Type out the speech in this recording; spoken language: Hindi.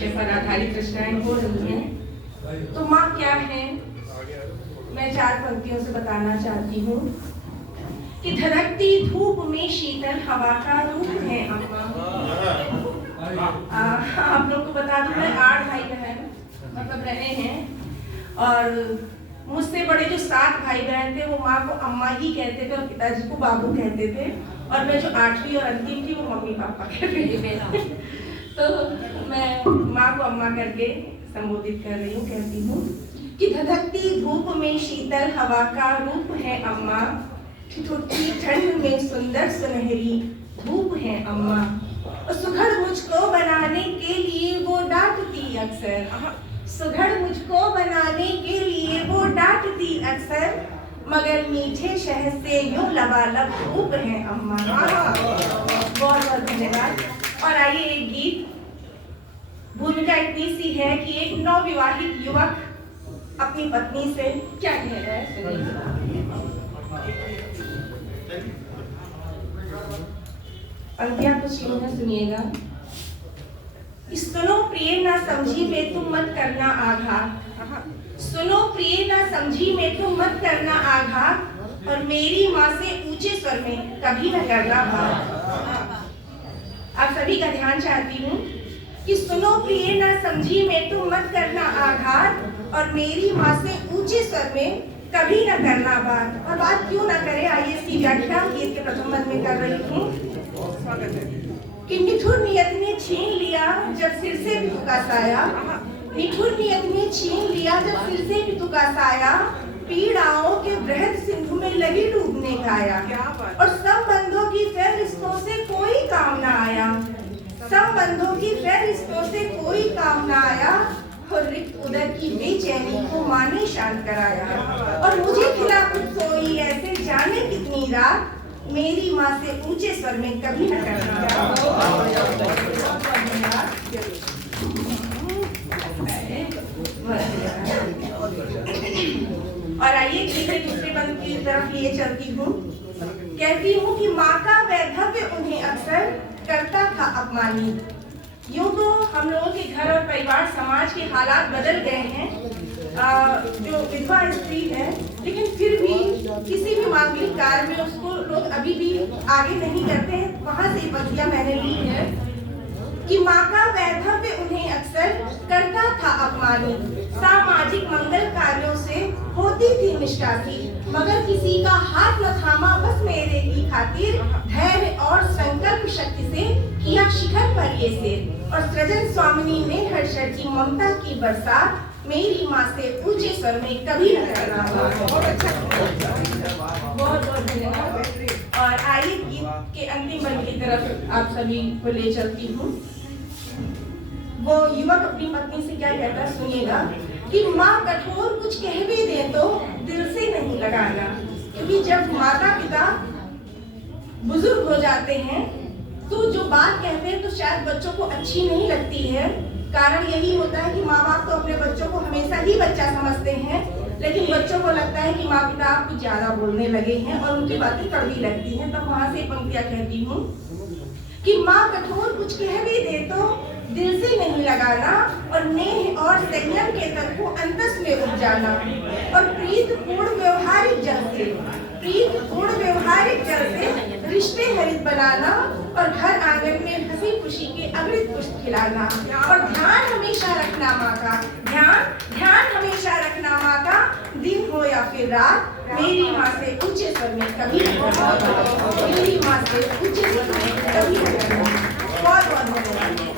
विषय पर आधारित रचनाएं हो रही हैं। तो माँ क्या है, मैं 4 पंक्तियों से बताना चाहती हूँ कि धधकती धूप में शीतल हवा का रूप है अम्मा। आप लोग को बता दूं, मैं 8 भाई बहन मतलब रहे हैं, और मुझसे बड़े जो 7 भाई बहन थे वो माँ को अम्मा ही कहते थे और पिताजी को बाबू कहते थे, और मैं जो 8वीं और अंतिम थी वो मम्मी पापा कहते थे। तो मैं माँ को अम्मा करके संबोधित कर रही हूँ, कहती हूँ कि धधकती धूप में शीतल हवा का रूप है अम्मा, ठिठुरती ठंड में सुंदर सुनहरी धूप है अम्मा, और सुघड़ मुझको बनाने के लिए वो डांटती अक्सर, सुघड़ मुझको बनाने के लिए वो डांटती अक्सर, मगर मीठे शहद से यूं लबालब धूप है अम्मा। बहुत बहुत धन्यवाद। और आइए एक गीत, भूमिका इतनी सी है कि एक नवविवाहित युवक अपनी पत्नी से क्या कह रहा है, पंक्तियां कुछ यूं है, सुनिएगा। सुनो प्रिय ना समझी में तुम मत करना आघात, सुनो प्रिय ना समझी में तुम मत करना आघात, और मेरी माँ से ऊंचे स्वर में कभी न करना बात। आप सभी का ध्यान चाहती हूँ कि सुनो प्रिय ना समझी में तुम मत करना आघात, और मेरी माँ से ऊंचे स्वर में कभी न करना बात। और बात क्यों ना करे, आइए इसकी व्याख्या गीत के प्रथम पद में कर रही हूँ कि निठुर नियत ने छीन लिया जब सिर से पितु का साया, निठुर नियत ने छीन लिया जब सिर से पितु का साया, पीड़ाओं के बृहद सिंधु में लगी डूबने काया, और संबंधों की फिर रिश्तों से कोई काम ना आया, संबंधों की फिर रिश्तों से कोई काम ना आया, और रिक्त उदर की बेचैनी को माँ ने शांत कराया, और मुझे खिला कुछ सोई ऐसे जाने कितनी रात, मेरी माँ से ऊंचे स्वर में कभी न करना। और आइए दूसरे बंद की तरफ लिए चलती हूँ, कहती हूँ कि माँ का वैधव्य उन्हें अक्सर करता था अपमानित। यूं तो हम लोगों के घर और परिवार समाज के हालात बदल गए हैं, जो विधवा स्त्री है, लेकिन फिर भी किसी भी मांगलिक कार्य में उसको लोग अभी भी आगे नहीं करते हैं। वहां से पंक्तियां मैंने ली है कि माँ का वैधव्य उन्हें अक्सर करता था अपमानित, सामाजिक मंगल कार्यों से होती थी निष्कासित, मगर किसी का हाथ न थामा बस मेरे की खातिर, धैर्य और संकल्प शक्ति से किया शिखर पर ये सिर, और सृजन स्वामिनी ने हर्षण की ममता की बरसात, मेरी माँ से ऊंचे स्वर में कभी न करना। बहुत अच्छा, बहुत बहुत धन्यवाद। और आइए गीत के अंतिम बंद की तरफ आप सभी को ले चलती हूँ। वो युवक अपनी पत्नी से क्या कहता है, सुनिएगा कि माँ कठोर कुछ कह भी दे तो दिल से नहीं लगाना, क्योंकि जब माता पिता बुजुर्ग हो जाते हैं तो जो बात कहते हैं तो शायद बच्चों को अच्छी नहीं लगती है। कारण यही होता है कि माँ बाप तो अपने बच्चों को हमेशा ही बच्चा समझते हैं, लेकिन बच्चों को लगता है कि माँ पिता कुछ ज्यादा बोलने लगे हैं और उनकी बातें कड़वी लगती हैं। तब वहां से पंक्तियां कहती हूँ कि माँ कठोर कुछ कह भी दे तो दिल से नहीं लगाना, और नेह और संयम के तल को अंतस में उग जाना, और प्रीत पूर्ण व्यवहारिक जल से, प्रीत पूर्ण व्यवहारिक जल से रिश्ते हरित बनाना, और घर आंगन में हंसी खुशी के अमृत पुष्प खिलाना, और ध्यान हमेशा रखना माँ का, ध्यान हमेशा रखना माँ का, दिन हो या फिर रात, मेरी माँ से ऊंचे स्वर में कभी, मेरी माँ से ऊंचे स्वर में कभी। बहुत बहुत धन्यवाद।